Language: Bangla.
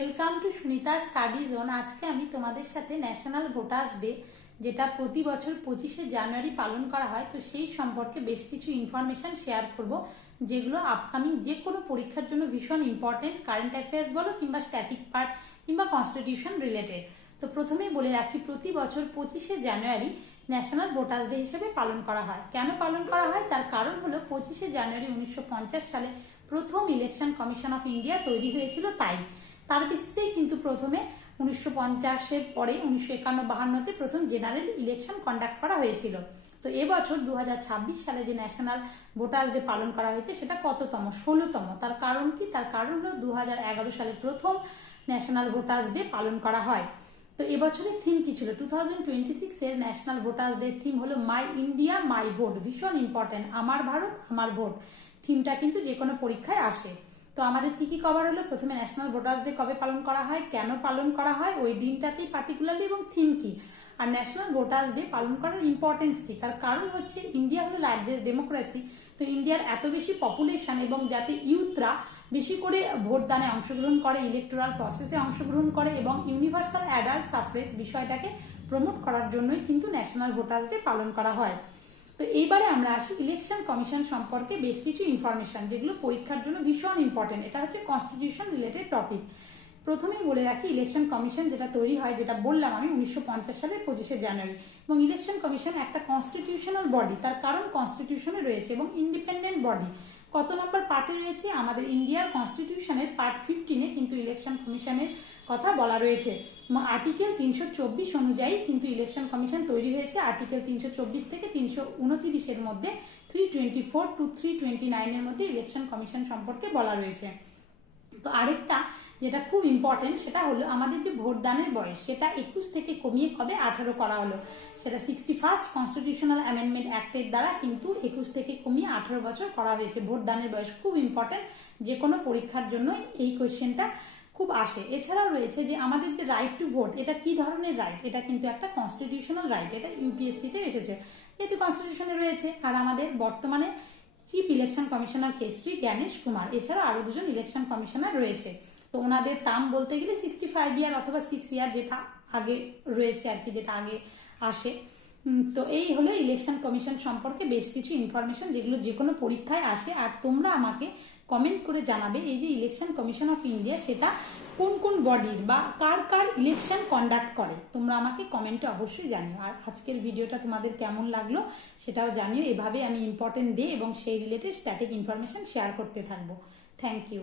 Welcome to Sunita study zone. আজকে আমি তোমাদের সাথে ন্যাশনাল ভোটার্স ডে, যেটা প্রতি বছর 25শে জানুয়ারি পালন করা হয়, তো সেই সম্পর্কে বেশ কিছু ইনফরমেশন শেয়ার করব, যেগুলো আপকামিং যে কোনো পরীক্ষার জন্য ভীষণ ইম্পর্টেন্ট। কারেন্ট অ্যাফেয়ার্স বলো কিংবা স্ট্যাটিক পার্ট কিংবা কনস্টিটিউশন রিলেটেড। তো প্রথমেই বলে রাখি, প্রতি বছর 25শে জানুয়ারি ন্যাশনাল ভোটার্স ডে হিসেবে পালন করা হয়। কেন পালন করা হয় তার কারণ হলো 25শে জানুয়ারি 1950 সালে প্রথম ইলেকশন কমিশন অফ ইন্ডিয়া তৈরি হয়েছিল। তার বেসিসেই কিন্তু প্রথমে 1950-এর পরে 1951-52-তে প্রথম জেনারেল ইলেকশন কন্ডাক্ট করা হয়েছিল। তো এবছর 2026 সালে যে ন্যাশনাল ভোটার্স ডে পালন করা হয়েছে সেটা কততম? 16তম। তার কারণ কি? তার কারণ হলো 2011 সালে প্রথম ন্যাশনাল ভোটার্স ডে পালন করা হয়। তো এবছরের থিম কি ছিল? 2026-এর ন্যাশনাল ভোটার্স ডে থিম হলো মাই ইন্ডিয়া মাই ভোট। ভীষণ ইম্পর্টেন্ট, আমার ভারত আমার ভোট থিমটা কিন্তু যে কোনো পরীক্ষায় আসে। তো আমাদের কি কি কভার হলো? প্রথমে ন্যাশনাল ভোটার্স ডে কবে পালন করা হয়, কেন পালন করা হয় ওই দিনটাতেই পার্টিকুলারলি, এবং থিম কি, আর ন্যাশনাল ভোটার্স ডে পালন করার ইম্পর্টেন্স কি। তার কারণ হচ্ছে ইন্ডিয়া হলো লার্জেস্ট ডেমোক্রেসি। তো ইন্ডিয়ার এত বেশি পপুলেশন, এবং যাতে ইউথরা বেশি করে ভোটদানে অংশগ্রহণ করে, ইলেকটোরাল প্রসেসে অংশগ্রহণ করে, এবং ইউনিভার্সাল অ্যাডাল্ট সাফরেজ বিষয়টাকে প্রমোট করার জন্যই কিন্তু ন্যাশনাল ভোটার্স ডে পালন করা হয়। তো এইবারে আমরা আসি ইলেকশন কমিশন সম্পর্কে বেশ কিছু ইনফরমেশন, যেগুলো পরীক্ষার জন্য ভীষণ ইম্পর্টেন্ট। এটা হচ্ছে কনস্টিটিউশন রিলেটেড টপিক। প্রথমেই বলে রাখি, ইলেকশন কমিশন যেটা তৈরি হয়, যেটা বললাম আমি 1950 সালের 25শে জানুয়ারি, এবং ইলেকশন কমিশন একটা কনস্টিটিউশনাল বডি। তার কারণ কনস্টিটিউশনে রয়েছে, এবং ইন্ডিপেন্ডেন্ট বডি। কত নম্বর পার্টে রয়েছে? আমাদের ইন্ডিয়ার কনস্টিটিউশনের পার্ট 15-এ কিন্তু ইলেকশন কমিশনের কথা বলা রয়েছে। আর্টিকেল 324 অনুযায়ী কিন্তু ইলেকশন কমিশন তৈরি হয়েছে। আর্টিকেল 324 থেকে 329-এর মধ্যে 324 to 329-এর মধ্যে ইলেকশন কমিশন সম্পর্কে বলা রয়েছে। তো আরেকটা যেটা খুব ইম্পর্টেন্ট, সেটা হলো আমাদের যে ভোটদানের বয়স, সেটা 21 থেকে কমিয়ে কবে 18 করা হলো। সেটা 61st কনস্টিটিউশনাল অ্যামেন্ডমেন্ট অ্যাক্টের দ্বারা কিন্তু 21 থেকে কমিয়ে 18 বছর করা হয়েছে। ভোটদানের বয়স খুব ইম্পর্টেন্ট, যে কোনো পরীক্ষার জন্য এই কোয়েশ্চেনটা খুব আসে। এছাড়াও রয়েছে যে আমাদের যে রাইট টু ভোট, এটা কি ধরনের রাইট? এটা কিন্তু একটা কনস্টিটিউশনাল রাইট। এটা ইউপিএসসিতে এসেছে, যেহেতু কনস্টিটিউশনে রয়েছে। আর আমাদের বর্তমানে chief election commissioner Keshari Gyanesh Kumar, এছাড়া আরো দুজন ইলেকশন কমিশনার রয়েছে। তো ওনাদের টার্ম বলতে গেলে 65 ইয়ার অথবা 6 ইয়ার, যেটা আগে রয়েছে আর কি, যেটা আগে আসে। তো এই হলো ইলেকশন কমিশন সম্পর্কে বেশ কিছু ইনফরমেশন, যেগুলো যে কোনো পরীক্ষায় আসে। আর তোমরা আমাকে কমেন্ট করে জানাবে এই যে ইলেকশন কমিশন অফ ইন্ডিয়া, সেটা কোন কোন বডির বা কার কার ইলেকশন কন্ডাক্ট করে। তোমরা আমাকে কমেন্টে অবশ্যই জানিও। আর আজকের ভিডিওটা তোমাদের কেমন লাগলো সেটাও জানিও। এভাবে আমি ইম্পর্টেন্ট ডে এবং সেই রিলেটেড স্ট্যাটিক ইনফরমেশন শেয়ার করতে থাকবো। Thank you.